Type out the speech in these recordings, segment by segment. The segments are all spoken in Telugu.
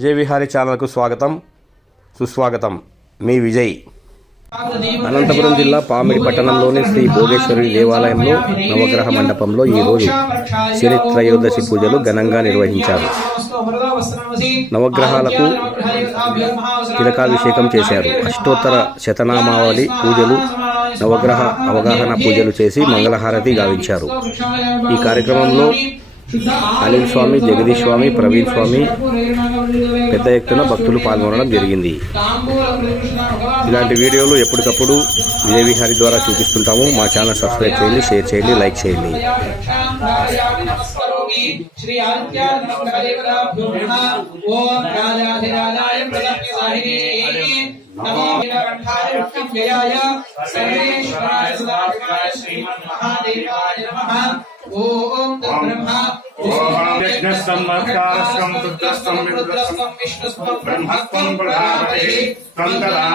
విజయ్ విహారీ ఛానల్కు స్వాగతం సుస్వాగతం. మీ విజయ్. అనంతపురం జిల్లా పామిడి పట్టణంలోని శ్రీ భోగేశ్వరి దేవాలయంలో నవగ్రహ మండపంలో ఈరోజు శని త్రయోదశి పూజలు ఘనంగా నిర్వహించారు. నవగ్రహాలకు తిలకాభిషేకం చేశారు. అష్టోత్తర శతనామావళి పూజలు, నవగ్రహ అవగాహన పూజలు చేసి మంగళహారతి గావించారు. ఈ కార్యక్రమంలో అనిల్ స్వామి, జగదీష్ స్వామి, ప్రవీణ్ స్వామి పెద్ద ఎత్తున భక్తులు పాల్గొనడం జరిగింది. ఇలాంటి వీడియోలు ఎప్పటికప్పుడు విజయ్ విహారీ ద్వారా చూపిస్తుంటాము. మా ఛానల్ సబ్స్క్రైబ్ చేయండి, షేర్ చేయండి, లైక్ చేయండి. ఓం బ్రహ్మ యజ్ఞస్సమ్మర్కారస్వం రుద్రస్వం విరుద్రస్వం విష్ణుస్వం బ్రహ్మస్వం ప్రజాపతిః తంతరా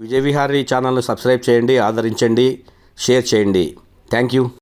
విజయ్ విహారీ ఛానల్ను సబ్స్క్రైబ్ చేయండి, ఆదరించండి, షేర్ చేయండి. Thank you.